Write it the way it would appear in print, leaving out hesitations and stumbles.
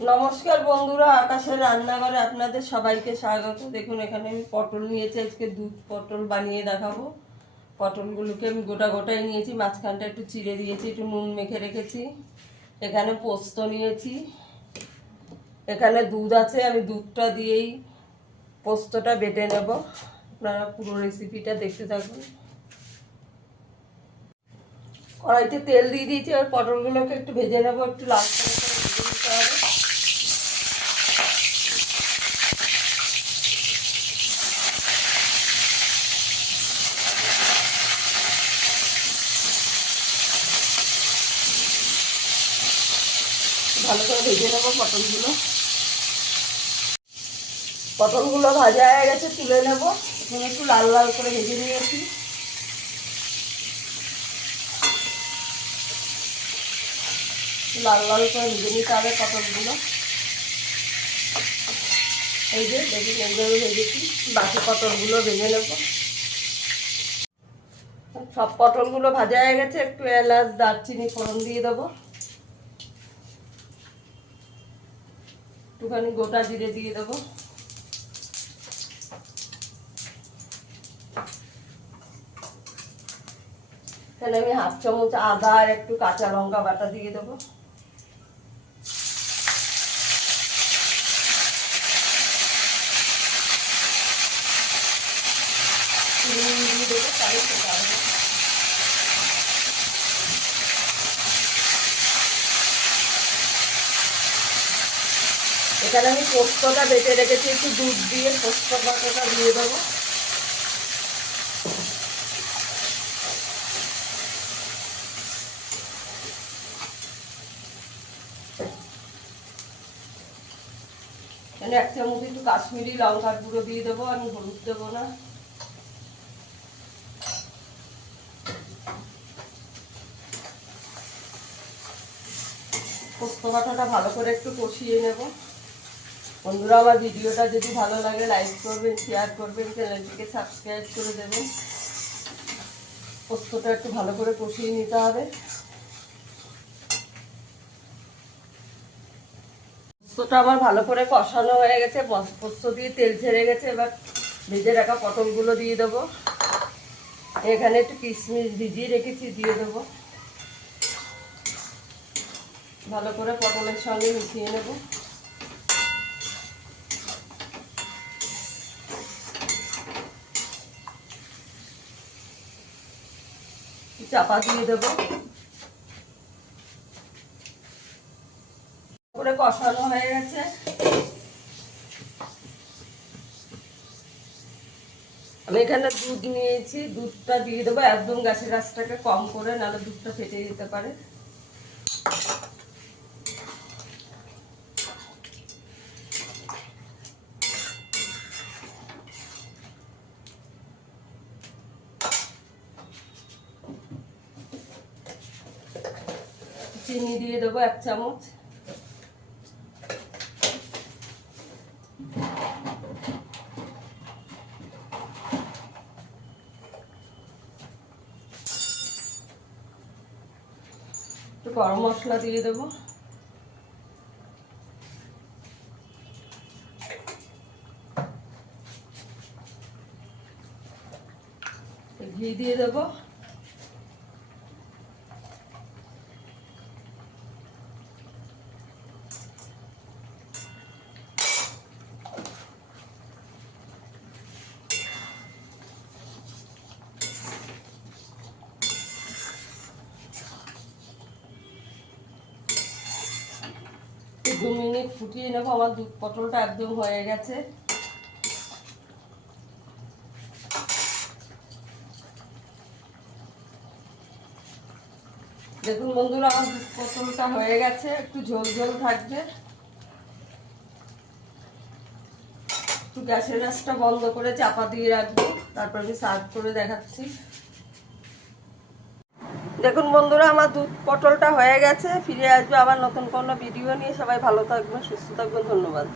নমস্কার বন্ধুরা, আকাশের রান্নাঘরে আপনাদের সবাইকে স্বাগত। দেখুন এখানে আমি পটল নিয়েছি, আজকে দুধ পটল বানিয়ে দেখাবো। পটলগুলোকে আমি গোটা গোটাই নিয়েছি, মাঝখানটা একটু চিড়ে দিয়েছি, একটু নুন মেখে রেখেছি। এখানে পোস্ত নিয়েছি, এখানে দুধ আছে, আমি দুধটা দিয়েই পোস্তটা বেটে নেব। আপনারা পুরো রেসিপিটা দেখতে থাকুন। কড়াইতে তেল দিয়ে দিয়েছি, আর পটলগুলোকে একটু ভেজে নেবো, একটু লাল করে ভেজে নিতে হবে। ভালো করে ভেজে নেবো পটলগুলো। পটলগুলো ভাজা হয়ে গেছে, তুলে নেব। এখন একটু লাল লাল করে ভেজে নিয়েছি। লাল লাল করে ভেজে নিতে হবে পটলগুলো। এই যে দেখুন এইভাবে ভেজেছি, বাকি পটলগুলো ভেজে নেব। সব পটলগুলো ভাজা হয়ে গেছে, একটু এলাচ দারচিনি ফোড়ন দিয়ে দেবো, একটুখানি গোটা জিরে দিয়ে দেবো। তাহলে আমি 1/2 চামচ আদা আর একটু কাঁচা লঙ্কা বাটা দিয়ে দেবো। দিয়ে দেবো, তাহলে সেটা হবে। এখানে আমি পোস্তটা বেটে রেখেছি, একটু দুধ দিয়ে পোস্ত বাটাটা দিয়ে দেবো। এখানে 1 চামচ একটু কাশ্মীরি লঙ্কার গুঁড়ো দিয়ে দেবো, আমি হলুদ দেবো না। পোস্ত বাটাটা ভালো করে একটু কষিয়ে নেব। বন্ধুরা, আমার ভিডিওটা যদি ভালো লাগে লাইক করবেন, শেয়ার করবেন, চ্যানেলটিকে সাবস্ক্রাইব করে দেবেন। পোস্তটা একটু ভালো করে কষিয়ে নিতে হবে। পোস্তটা আমার ভালো করে কষানো হয়ে গেছে, পোস্ত দিয়ে তেল ছেড়ে গেছে। এবার ভেজে রাখা পটলগুলো দিয়ে দেবো। এখানে একটু কিশমিশ ভিজিয়ে রেখেছি, দিয়ে দেবো। ভালো করে পটলের সঙ্গে মিশিয়ে নেব। চাপা দিয়ে দেবো। করে কষানো হয়ে গেছে। আমি এখানে দুধ নিয়েছি, দুধটা দিয়ে দেবো। একদম গ্যাসের আঁচটাকে কম করে, নাহলে দুধটা ফেটে যেতে পারে। চিনি দিয়ে দেবো 1 চামচ। একটু গরম মশলা দিয়ে দেবো। ঘি দিয়ে দেবো। দু মিনিট ফুটিয়ে নেবো। আমার দুধ পটলটা একদম হয়ে গেছে। দেখুন বন্ধুরা, আমার দুধ পটলটা হয়ে গেছে, একটু ঝোল ঝোল থাকবে। একটু গ্যাসের আঁচটা বন্ধ করে চাপা দিয়ে রাখবো, তারপর আমি সার্ভ করে দেখাচ্ছি। দেখুন বন্ধুরা, আমার দুধ পটলটা হয়ে গেছে। ফিরে আসবে আবার নতুন কোনো ভিডিও নিয়ে। সবাই ভালো থাকবেন, সুস্থ থাকবেন। ধন্যবাদ।